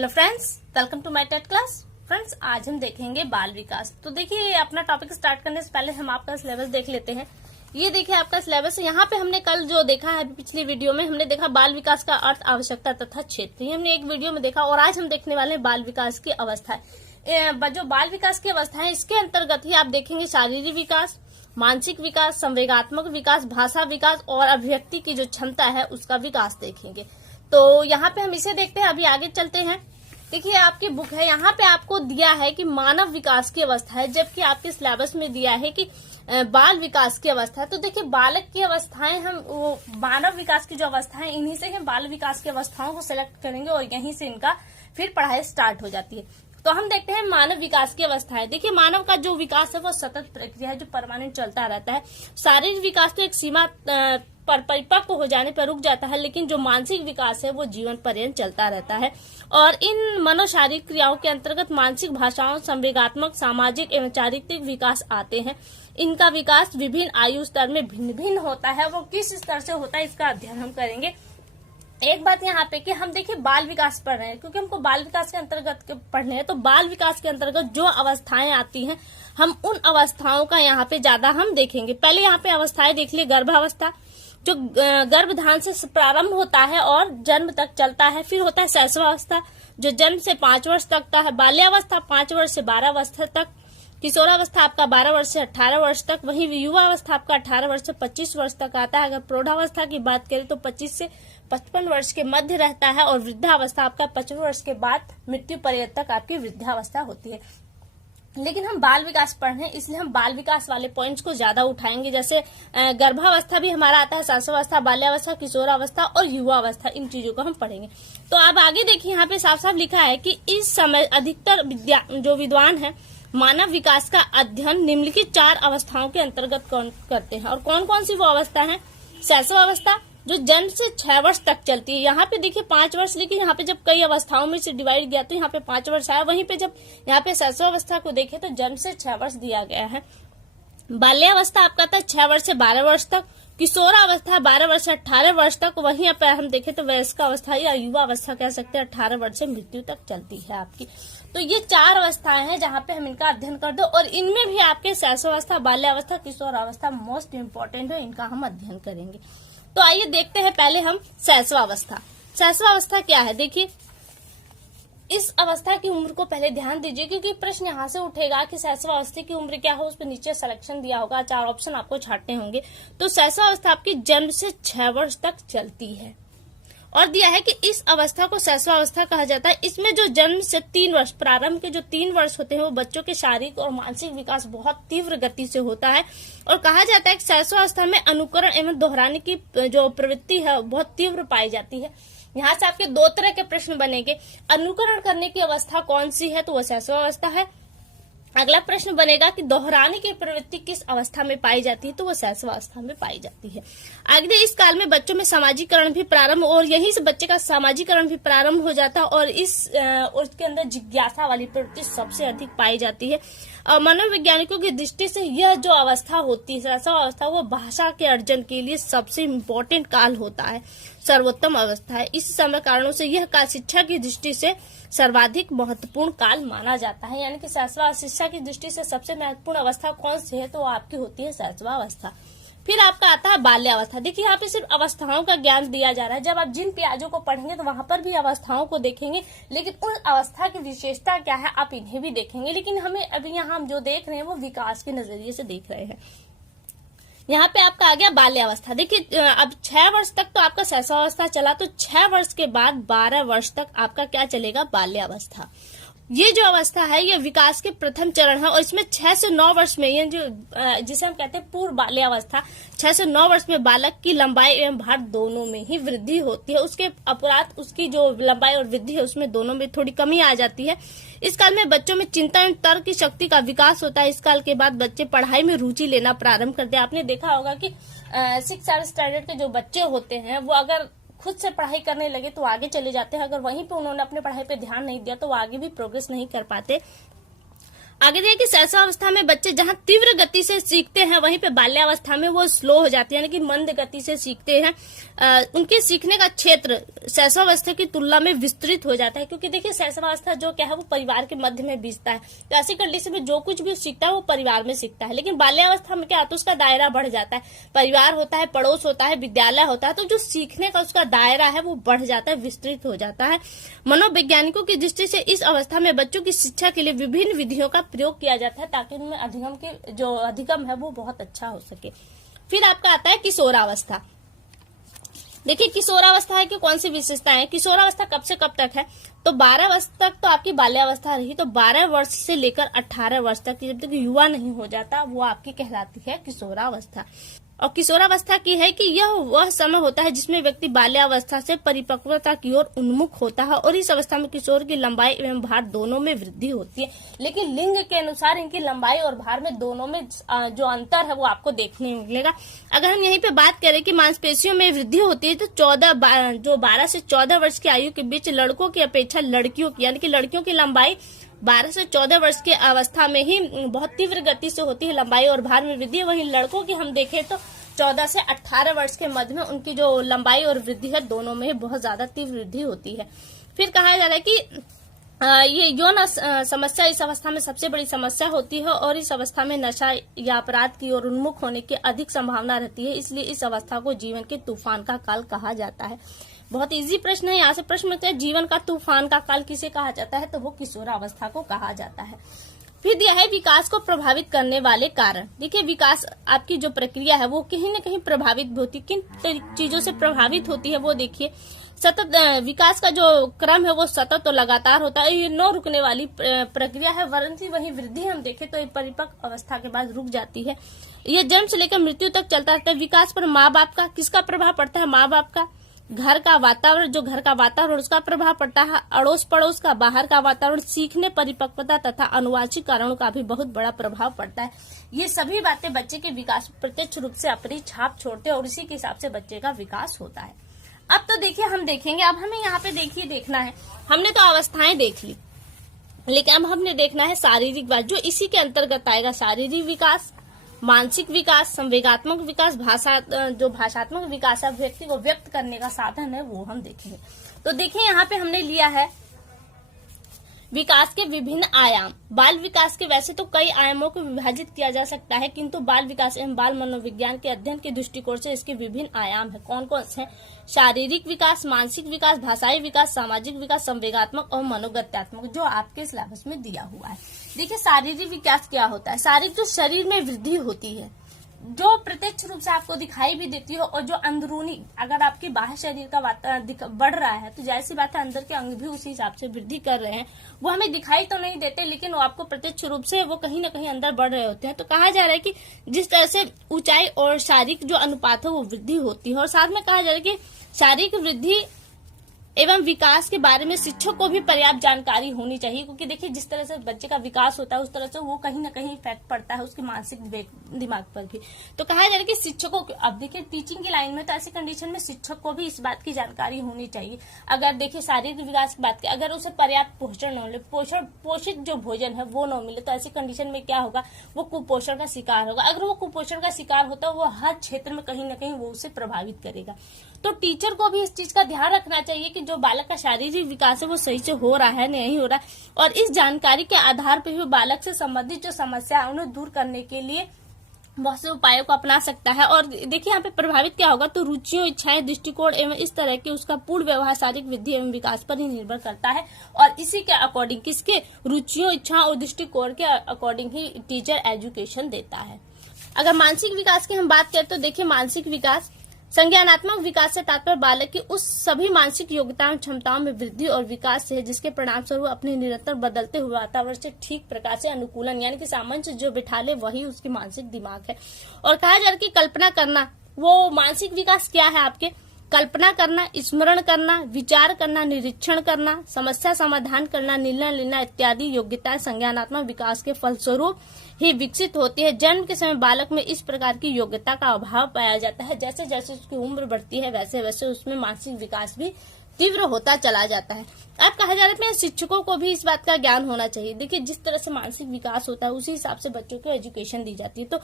Hello friends, welcome to my TET class. Friends, आज हम देखेंगे बाल विकास। तो देखिए, अपना टॉपिक स्टार्ट करने से पहले हम आपका सिलेबस देख लेते हैं। ये देखिए आपका सिलेबस। यहाँ पे हमने कल जो देखा है, पिछली वीडियो में हमने देखा बाल विकास का अर्थ, आवश्यकता तथा क्षेत्र। ये हमने एक वीडियो में देखा और आज हम देखने वाले हैं बाल विकास की अवस्था। जो बाल विकास की अवस्था है, इसके अंतर्गत ही आप देखेंगे शारीरिक विकास, मानसिक विकास, संवेगात्मक विकास, भाषा विकास और अभिव्यक्ति की जो क्षमता है उसका विकास देखेंगे। तो यहाँ पे हम इसे देखते हैं। अभी आगे चलते हैं। देखिए, आपकी बुक है, यहाँ पे आपको दिया है कि मानव विकास की अवस्था है, जबकि आपके सिलेबस में दिया है कि बाल विकास की अवस्था है। तो देखिए, बालक की अवस्थाएं, हम मानव विकास की जो अवस्था है, इन्हीं से हम बाल विकास की अवस्थाओं को सिलेक्ट करेंगे और यहीं से इनका फिर पढ़ाई स्टार्ट हो जाती है। तो हम देखते हैं मानव विकास की अवस्था है। देखिए, मानव का जो विकास है वो सतत प्रक्रिया है, जो परमानेंट चलता रहता है। शारीरिक विकास तो एक सीमा पर परिपक्व हो जाने पर रुक जाता है, लेकिन जो मानसिक विकास है वो जीवन पर्यंत चलता रहता है। और इन मनोशारीरिक क्रियाओं के अंतर्गत मानसिक, भाषाओं, संवेगात्मक, सामाजिक एवं चारित्रिक विकास आते हैं। इनका विकास विभिन्न आयु स्तर में भिन्न भिन्न होता है। वो किस स्तर से होता है, इसका अध्ययन हम करेंगे। एक बात यहाँ पे कि हम देखिए बाल विकास पढ़ रहे हैं, क्योंकि हमको बाल विकास के अंतर्गत पढ़ने हैं। तो बाल विकास के अंतर्गत जो अवस्थाएं आती हैं, हम उन अवस्थाओं का यहाँ पे ज्यादा हम देखेंगे। पहले यहाँ पे अवस्थाएं देख लिए। गर्भावस्था, जो गर्भधारण से प्रारंभ होता है और जन्म तक चलता है। फिर होता है शैशवावस्था, जो जन्म से 5 वर्ष तक का है। बाल्यावस्था 5 वर्ष से 12 वर्ष तक। किशोरावस्था आपका 12 वर्ष से 18 वर्ष तक। वहीं युवावस्था आपका 18 वर्ष से 25 वर्ष तक आता है। अगर प्रौढ़ावस्था की बात करें तो 25 से 55 वर्ष के मध्य रहता है। और वृद्धावस्था आपका 55 वर्ष के बाद मृत्यु पर्यंत तक आपकी वृद्धावस्था होती है। लेकिन हम बाल विकास पढ़ रहे हैं, इसलिए हम बाल विकास वाले पॉइंट्स को ज्यादा उठाएंगे। जैसे गर्भावस्था भी हमारा आता है, शैशवावस्था, बाल्यावस्था, किशोरावस्था और युवावस्था, इन चीजों को हम पढ़ेंगे। तो आप आगे देखिए, यहाँ पे साफ साफ लिखा है कि इस समय अधिकतर जो विद्वान है, मानव विकास का अध्ययन निम्नलिखित 4 अवस्थाओं के अंतर्गत करते हैं। और कौन कौन सी वो अवस्था है? शैशवावस्था, जो जन्म से 6 वर्ष तक चलती है। यहाँ पे देखिए 5 वर्ष, लेकिन यहाँ पे जब कई अवस्थाओं में से डिवाइड किया तो यहाँ पे 5 वर्ष आया। वहीं पे जब यहाँ पे शैशवावस्था को देखे तो जन्म से 6 वर्ष दिया गया है। बाल्यावस्था आपका था 6 वर्ष से 12 वर्ष तक। किशोरावस्था 12 वर्ष से 18 वर्ष तक। वहीं पे हम देखें तो वयस्क अवस्था या युवा अवस्था कह सकते हैं, 18 वर्ष से मृत्यु तक चलती है आपकी। तो ये 4 अवस्थाएं हैं जहाँ पे हम इनका अध्ययन कर दो। और इनमें भी आपके शैशवावस्था, बाल्यावस्था, किशोरावस्था मोस्ट इम्पोर्टेंट है, इनका हम अध्ययन करेंगे। तो आइए देखते हैं पहले हम शैशवावस्था। शैशवावस्था क्या है? देखिए, इस अवस्था की उम्र को पहले ध्यान दीजिए, क्योंकि प्रश्न यहाँ से उठेगा कि शैशवावस्था की उम्र क्या हो। उस पर नीचे सिलेक्शन दिया होगा, 4 ऑप्शन आपको छांटने होंगे। तो शैशवावस्था आपकी जन्म से 6 वर्ष तक चलती है। और दिया है कि इस अवस्था को शैशवावस्था कहा जाता है। इसमें जो जन्म से 3 वर्ष, प्रारंभ के जो 3 वर्ष होते हैं, वो बच्चों के शारीरिक और मानसिक विकास बहुत तीव्र गति से होता है। और कहा जाता है कि शैशवावस्था में अनुकरण एवं दोहराने की जो प्रवृत्ति है बहुत तीव्र पाई जाती है। यहाँ से आपके 2 तरह के प्रश्न बनेंगे। अनुकरण करने की अवस्था कौन सी है? तो वो शैशवावस्था है। अगला प्रश्न बनेगा कि दोहराने की प्रवृत्ति किस अवस्था में पाई जाती है? तो वो शैशवावस्था में पाई जाती है। आगे इस काल में बच्चों में सामाजिकरण भी प्रारंभ, और यहीं से बच्चे का सामाजिकरण भी प्रारंभ हो जाता है। और उसके अंदर जिज्ञासा वाली प्रवृत्ति सबसे अधिक पाई जाती है। और मनोवैज्ञानिकों की दृष्टि से यह जो अवस्था होती है, शैशवावस्था, वो भाषा के अर्जन के लिए सबसे इम्पोर्टेंट काल होता है, सर्वोत्तम अवस्था है। इस समय कारणों से यह काल शिक्षा की दृष्टि से सर्वाधिक महत्वपूर्ण काल माना जाता है। यानी कि शिक्षा की दृष्टि से सबसे महत्वपूर्ण अवस्था कौन सी है? तो आपकी होती है शैशवावस्था। फिर आपका आता है बाल्यावस्था। देखिए, यहाँ पे सिर्फ अवस्थाओं का ज्ञान दिया जा रहा है। जब आप जिन प्याजों को पढ़ेंगे तो वहां पर भी अवस्थाओं को देखेंगे, लेकिन उन अवस्था की विशेषता क्या है आप इन्हें भी देखेंगे। लेकिन हमें अभी यहाँ हम जो देख रहे हैं वो विकास के नजरिए से देख रहे हैं। यहाँ पे आपका आ गया बाल्यावस्था। देखिए, अब 6 वर्ष तक तो आपका शैशवावस्था चला, तो 6 वर्ष के बाद 12 वर्ष तक आपका क्या चलेगा? बाल्यावस्था। ये जो अवस्था है ये विकास के प्रथम चरण है। और इसमें 6 से 9 वर्ष में, ये जो जिसे हम कहते हैं पूर्व बाल्यावस्था, 6 से 9 वर्ष में बालक की लंबाई एवं भार दोनों में ही वृद्धि होती है। उसके अपराध, उसकी जो लंबाई और वृद्धि है, उसमें दोनों में थोड़ी कमी आ जाती है। इस काल में बच्चों में चिंतन एवं तर्क की शक्ति का विकास होता है। इस काल के बाद बच्चे पढ़ाई में रुचि लेना प्रारंभ करते हैं। आपने देखा होगा कि 6 स्टैंडर्ड के जो बच्चे होते हैं, वो अगर खुद से पढ़ाई करने लगे तो आगे चले जाते हैं। अगर वहीं पे उन्होंने अपने पढ़ाई पे ध्यान नहीं दिया तो वो आगे भी प्रोग्रेस नहीं कर पाते। आगे देखिए शैशवावस्था में बच्चे जहां तीव्र गति से सीखते हैं वहीं पे बाल्यावस्था में वो स्लो हो जाते हैं, यानी कि मंद गति से सीखते हैं। उनके सीखने का क्षेत्र शैशवावस्था की तुलना में विस्तृत हो जाता है, क्योंकि देखिए शैशवावस्था जो क्या है वो परिवार के मध्य में बीतता है। तो ऐसी कंडीशन में जो कुछ भी सीखता है वो परिवार में सीखता है। लेकिन बाल्यावस्था में क्या होता है, उसका दायरा बढ़ जाता है, परिवार होता है, पड़ोस होता है, विद्यालय होता है, तो जो सीखने का उसका दायरा है वो बढ़ जाता है, विस्तृत हो जाता है। मनोवैज्ञानिकों की दृष्टि से इस अवस्था में बच्चों की शिक्षा के लिए विभिन्न विधियों का प्रयोग किया जाता है ताकि उनमें अधिगम है वो बहुत अच्छा हो सके। फिर आपका आता है किशोरावस्था। देखिए किशोरावस्था है कि कौन सी विशेषताएं है। किशोरावस्था कब से कब तक है, तो 12 वर्ष तक तो आपकी बाल्यावस्था रही, तो 12 वर्ष से लेकर 18 वर्ष तक जब तक युवा नहीं हो जाता वो आपकी कहलाती है किशोरावस्था। और किशोरावस्था की है कि यह वह समय होता है जिसमें व्यक्ति बाल्यावस्था से परिपक्वता की ओर उन्मुख होता है, और इस अवस्था में किशोर की लंबाई एवं भार दोनों में वृद्धि होती है। लेकिन लिंग के अनुसार इनकी लंबाई और भार में दोनों में जो अंतर है वो आपको देखने को मिलेगा। अगर हम यहीं पे बात करें कि मांसपेशियों में वृद्धि होती है, तो 12 से 14 वर्ष की आयु के बीच लड़कों की अपेक्षा लड़कियों की, यानी कि लड़कियों की लंबाई 12 से 14 वर्ष की अवस्था में ही बहुत तीव्र गति से होती है लंबाई और भार में वृद्धि। वहीं लड़कों की हम देखें तो 14 से 18 वर्ष के मध्य में उनकी जो लंबाई और वृद्धि है दोनों में बहुत ज्यादा तीव्र वृद्धि होती है। फिर कहा जा रहा है कि ये यौन समस्या इस अवस्था में सबसे बड़ी समस्या होती है, और इस अवस्था में नशा या अपराध की ओर उन्मुख होने की अधिक संभावना रहती है, इसलिए इस अवस्था को जीवन के तूफान का काल कहा जाता है। बहुत इजी प्रश्न है, यहाँ से प्रश्न मिलता है जीवन का तूफान का काल किसे कहा जाता है, तो वो किशोरावस्था को कहा जाता है। फिर दिया है विकास को प्रभावित करने वाले कारण। देखिए विकास आपकी जो प्रक्रिया है वो कहीं न कहीं प्रभावित होती है। किन चीजों से प्रभावित होती है वो देखिए। सतत विकास का जो क्रम है वो सतत और लगातार होता है, ये न रुकने वाली प्रक्रिया है। वहीं वृद्धि हम देखें तो परिपक्व अवस्था के बाद रुक जाती है। ये जन्म से लेकर मृत्यु तक चलता रहता है। विकास पर माँ बाप का किसका प्रभाव पड़ता है, माँ बाप का, घर का वातावरण, जो घर का वातावरण उसका प्रभाव पड़ता है, अड़ोस पड़ोस का, बाहर का वातावरण, सीखने, परिपक्वता तथा अनुवांशिक कारणों का भी बहुत बड़ा प्रभाव पड़ता है। ये सभी बातें बच्चे के विकास पर प्रत्यक्ष रूप से अपनी छाप छोड़ते हैं और इसी के हिसाब से बच्चे का विकास होता है। अब तो देखिए हम देखेंगे, अब हमें यहाँ पे देखना है, हमने तो अवस्थाएं देख ली, लेकिन अब हमने देखना है शारीरिक विकास, जो इसी के अंतर्गत आएगा। शारीरिक विकास, मानसिक विकास, संवेगात्मक विकास, भाषात्मक विकास है, व्यक्ति को व्यक्त करने का साधन है, वो हम देखेंगे। तो देखिए यहाँ पे हमने लिया है विकास के विभिन्न आयाम। बाल विकास के वैसे तो कई आयामों को विभाजित किया जा सकता है, किंतु बाल विकास एवं बाल मनोविज्ञान के अध्ययन के दृष्टिकोण से इसके विभिन्न आयाम है। कौन कौन से? शारीरिक विकास, मानसिक विकास, भाषाई विकास, सामाजिक विकास, संवेगात्मक और मनोगत्यात्मक, जो आपके सिलेबस में दिया हुआ है। देखिए शारीरिक विकास क्या होता है। शारीरिक जो शरीर में वृद्धि होती है, जो प्रत्यक्ष रूप से आपको दिखाई भी देती हो, और जो अंदरूनी, अगर आपके बाह्य शरीर का बढ़ रहा है तो जाहिर सी बात है अंदर के अंग भी उसी हिसाब से वृद्धि कर रहे हैं। वो हमें दिखाई तो नहीं देते, लेकिन वो आपको प्रत्यक्ष रूप से वो कहीं ना कहीं अंदर बढ़ रहे होते हैं। तो कहा जा रहा है कि जिस तरह से ऊंचाई और शारीरिक जो अनुपात है वो वृद्धि होती है, और साथ में कहा जा रहा है कि शारीरिक वृद्धि एवं विकास के बारे में शिक्षक को भी पर्याप्त जानकारी होनी चाहिए, क्योंकि देखिए जिस तरह से बच्चे का विकास होता है उस तरह से वो कहीं ना कहीं इफेक्ट पड़ता है उसके मानसिक दिमाग पर भी। तो कहा जा रहा है कि शिक्षकों को, अब देखिए टीचिंग की लाइन में तो ऐसी कंडीशन में शिक्षक को भी इस बात की जानकारी होनी चाहिए। अगर देखिए शारीरिक विकास की बात करें, अगर उसे पर्याप्त पोषण न मिले, पोषित जो भोजन है वो न मिले, तो ऐसी कंडीशन में क्या होगा, वो कुपोषण का शिकार होगा। अगर वो कुपोषण का शिकार होता है वो हर क्षेत्र में कहीं ना कहीं वो उसे प्रभावित करेगा। तो टीचर को भी इस चीज का ध्यान रखना चाहिए कि जो बालक का शारीरिक विकास है वो सही से हो रहा है नहीं हो रहा है, और इस जानकारी के आधार पर भी बालक से संबंधित जो समस्या है उन्हें दूर करने के लिए बहुत से उपायों को अपना सकता है। और देखिए यहाँ पे प्रभावित क्या होगा, तो रुचियों, इच्छाएं, दृष्टिकोण एवं इस तरह के उसका पूर्ण व्यवहार शारीरिक वृद्धि एवं विकास पर ही निर्भर करता है, और इसी के अकॉर्डिंग, किसके, रुचियों, इच्छाओं और दृष्टिकोण के अकॉर्डिंग ही टीचर एजुकेशन देता है। अगर मानसिक विकास की हम बात करें तो देखिए मानसिक विकास, संज्ञानात्मक विकास से तात्पर्य बालक की उस सभी मानसिक योग्यताओं क्षमताओं में वृद्धि और विकास से है जिसके परिणाम स्वरूप अपने निरंतर बदलते हुए वातावरण से ठीक प्रकार से अनुकूलन, यानी कि सामंजस्य जो बिठा ले वही उसकी मानसिक दिमाग है। और कहा जा रहा है कि कल्पना करना, वो मानसिक विकास क्या है आपके, कल्पना करना, स्मरण करना, विचार करना, निरीक्षण करना, समस्या समाधान करना, निर्णय लेना इत्यादि योग्यताएं संज्ञानात्मक विकास के फलस्वरूप ही विकसित होती है। जन्म के समय बालक में इस प्रकार की योग्यता का अभाव पाया जाता है। जैसे जैसे उसकी उम्र बढ़ती है वैसे वैसे उसमें मानसिक विकास भी तीव्र होता चला जाता है। अब कहा जा रहा है शिक्षकों को भी इस बात का ज्ञान होना चाहिए। देखिए, जिस तरह से मानसिक विकास होता है उसी हिसाब से बच्चों को एजुकेशन दी जाती है। तो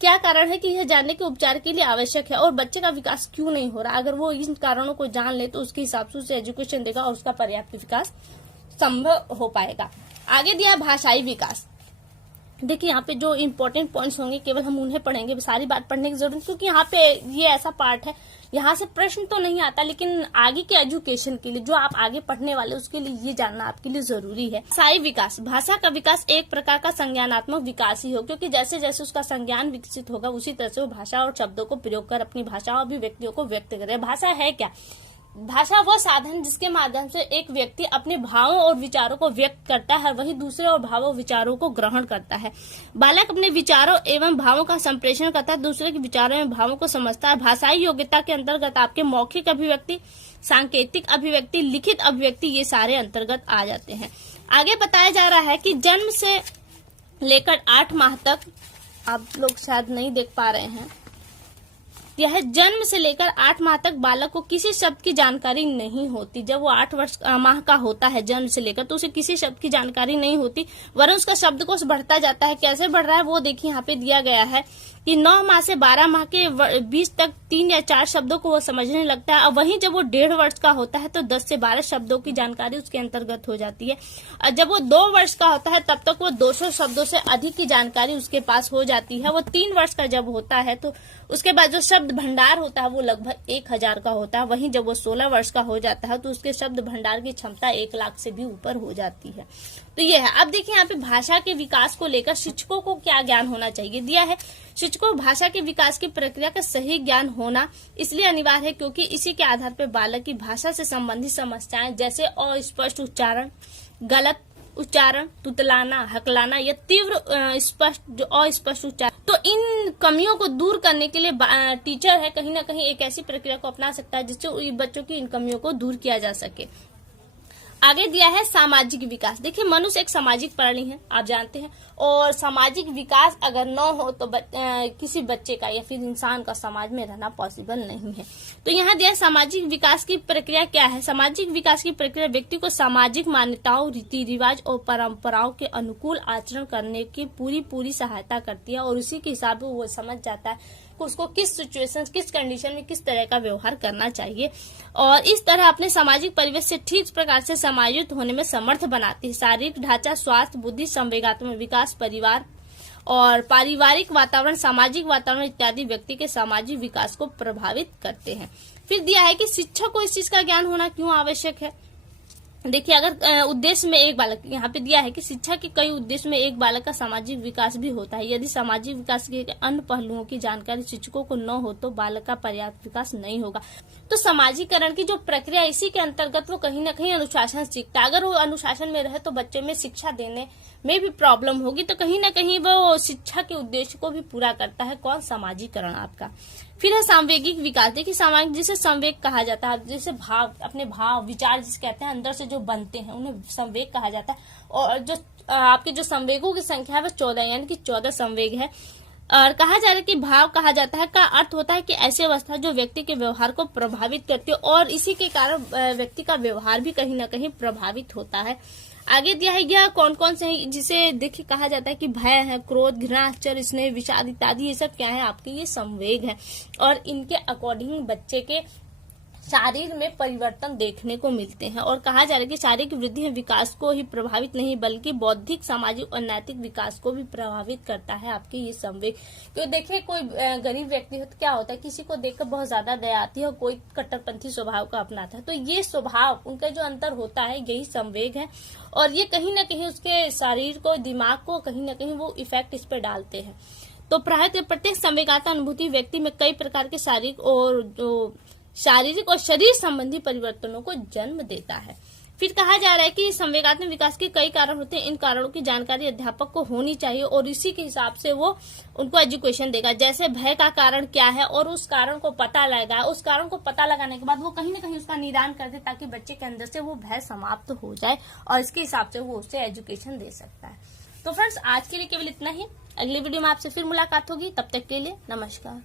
क्या कारण है कि यह जानने के उपचार के लिए आवश्यक है और बच्चे का विकास क्यों नहीं हो रहा, अगर वो इन कारणों को जान ले तो उसके हिसाब से उसे एजुकेशन देगा और उसका पर्याप्त विकास संभव हो पाएगा। आगे दिया भाषाई विकास। देखिए, यहाँ पे जो इम्पोर्टेंट पॉइंट्स होंगे केवल हम उन्हें पढ़ेंगे, सारी बात पढ़ने की जरूरत, क्योंकि यहाँ पे ये ऐसा पार्ट है, यहाँ से प्रश्न तो नहीं आता लेकिन आगे के एजुकेशन के लिए जो आप आगे पढ़ने वाले उसके लिए ये जानना आपके लिए जरूरी है। भाषाई विकास, भाषा का विकास एक प्रकार का संज्ञानात्मक विकास ही हो, क्योंकि जैसे जैसे उसका संज्ञान विकसित होगा उसी तरह से वो भाषा और शब्दों को प्रयोग कर अपनी भाषा और अभिव्यक्तियों को व्यक्त करे। भाषा है क्या? भाषा वो साधन जिसके माध्यम से एक व्यक्ति अपने भावों और विचारों को व्यक्त करता है, वही दूसरे और भावों विचारों को ग्रहण करता है। बालक अपने विचारों एवं भावों का संप्रेषण करता है, दूसरे के विचारों एवं भावों को समझता है। भाषाई योग्यता के अंतर्गत आपके मौखिक अभिव्यक्ति, सांकेतिक अभिव्यक्ति, लिखित अभिव्यक्ति, ये सारे अंतर्गत आ जाते हैं। आगे बताया जा रहा है कि जन्म से लेकर 8 माह तक, आप लोग शायद नहीं देख पा रहे हैं, यह जन्म से लेकर 8 माह तक बालक को किसी शब्द की जानकारी नहीं होती। जब वो 8 माह का होता है जन्म से लेकर, तो उसे किसी शब्द की जानकारी नहीं होती, वरन उसका शब्दकोश बढ़ता जाता है। कैसे बढ़ रहा है वो देखिए, यहाँ पे दिया गया है कि 9 माह से 12 माह के बीच तक 3 या 4 शब्दों को वो समझने लगता है, और वहीं जब वो 1.5 वर्ष का होता है तो 10 से 12 शब्दों की जानकारी उसके अंतर्गत हो जाती है। और जब वो 2 वर्ष का होता है तब तक वो 200 शब्दों से अधिक की जानकारी उसके पास हो जाती है। वो 3 वर्ष का जब होता है तो उसके बाद जो शब्द भंडार होता है वो लगभग 1000 का होता है। वहीं जब वो 16 वर्ष का हो जाता है तो उसके शब्द भंडार की क्षमता 1 लाख से भी ऊपर हो जाती है। तो ये है। अब देखिए, यहाँ पे भाषा के विकास को लेकर शिक्षकों को क्या ज्ञान होना चाहिए दिया है। शिक्षकों भाषा के विकास की प्रक्रिया का सही ज्ञान होना इसलिए अनिवार्य है क्योंकि इसी के आधार पर बालक की भाषा से संबंधित समस्याएं जैसे अस्पष्ट उच्चारण, गलत उच्चारण, तुतलाना, हकलाना या तीव्र स्पष्ट जो अस्पष्ट उच्चारण, तो इन कमियों को दूर करने के लिए टीचर है कहीं ना कहीं एक ऐसी प्रक्रिया को अपना सकता है जिससे बच्चों की इन कमियों को दूर किया जा सके। आगे दिया है सामाजिक विकास। देखिए, मनुष्य एक सामाजिक प्राणी है, आप जानते हैं, और सामाजिक विकास अगर न हो तो किसी बच्चे का या फिर इंसान का समाज में रहना पॉसिबल नहीं है। तो यहाँ दिया सामाजिक विकास की प्रक्रिया क्या है। सामाजिक विकास की प्रक्रिया व्यक्ति को सामाजिक मान्यताओं, रीति रिवाज और परंपराओं के अनुकूल आचरण करने की पूरी सहायता करती है, और उसी के हिसाब से वो समझ जाता है कि उसको किस सिचुएशन, किस कंडीशन में किस तरह का व्यवहार करना चाहिए, और इस तरह अपने सामाजिक परिवेश से ठीक प्रकार से समायोजित होने में समर्थ बनाती है। शारीरिक ढांचा, स्वास्थ्य, बुद्धि, संवेगात्मक विकास, परिवार और पारिवारिक वातावरण, सामाजिक वातावरण इत्यादि व्यक्ति के सामाजिक विकास को प्रभावित करते हैं। फिर दिया है कि शिक्षक को इस चीज का ज्ञान होना क्यों आवश्यक है। देखिए, अगर उद्देश्य में एक बालक, यहाँ पे दिया है कि शिक्षा के कई उद्देश्य में एक बालक का सामाजिक विकास भी होता है। यदि सामाजिक विकास के अन्य पहलुओं की जानकारी शिक्षकों को न हो तो बालक का पर्याप्त विकास नहीं होगा। तो समाजीकरण की जो प्रक्रिया, इसी के अंतर्गत वो कहीं ना कहीं अनुशासन सीखता है। अगर वो अनुशासन में रहे तो बच्चे में शिक्षा देने में भी प्रॉब्लम होगी, तो कहीं ना कहीं वो शिक्षा के उद्देश्य को भी पूरा करता है। कौन? समाजीकरण आपका। फिर है सांवेगिक विकास। देखिए, सामाजिक जिसे संवेग कहा जाता है, जैसे भाव, अपने भाव विचार जिसे कहते हैं अंदर से जो बनते हैं उन्हें संवेग कहा जाता है। और जो आपके जो संवेगों की संख्या है वो 14, यानी कि 14 संवेग है। और कहा जा रहा है कि भाव कहा जाता है का अर्थ होता है कि ऐसी अवस्था जो व्यक्ति के व्यवहार को प्रभावित करती है, और इसी के कारण व्यक्ति का व्यवहार भी कहीं ना कहीं प्रभावित होता है। आगे दिया है यह कौन कौन से हैं, जिसे देखिए कहा जाता है कि भय है, क्रोध, घृणा, आश्चर्य, स्नेह, विषाद इत्यादि, ये सब क्या है आपके, ये संवेग है, और इनके अकॉर्डिंग बच्चे के शारीर में परिवर्तन देखने को मिलते हैं। और कहा जा रहा है कि शारीरिक वृद्धि में विकास को ही प्रभावित नहीं बल्कि बौद्धिक, सामाजिक और नैतिक विकास को भी प्रभावित करता है आपके ये संवेग। क्योंकि देखिए, कोई गरीब व्यक्ति हो तो क्या होता है, किसी को देखकर बहुत ज्यादा दया आती है और कोई कट्टरपंथी स्वभाव का अपनाता है। तो ये स्वभाव, उनका जो अंतर होता है, यही संवेग है, और ये कहीं ना कहीं उसके शरीर को, दिमाग को कहीं ना कहीं वो इफेक्ट इस पर डालते हैं। तो प्रत्येक संवेगात्मक अनुभूति व्यक्ति में कई प्रकार के शारीरिक और शरीर संबंधी परिवर्तनों को जन्म देता है। फिर कहा जा रहा है कि संवेगात्मक विकास के कई कारण होते हैं, इन कारणों की जानकारी अध्यापक को होनी चाहिए और इसी के हिसाब से वो उनको एजुकेशन देगा। जैसे भय का कारण क्या है और उस कारण को पता लगाए, उस कारण को पता लगाने के बाद वो कहीं ना कहीं उसका निदान कर दे ताकि बच्चे के अंदर से वो भय समाप्त हो जाए और इसके हिसाब से वो उससे एजुकेशन दे सकता है। तो फ्रेंड्स, आज के लिए केवल इतना ही। अगली वीडियो में आपसे फिर मुलाकात होगी, तब तक के लिए नमस्कार।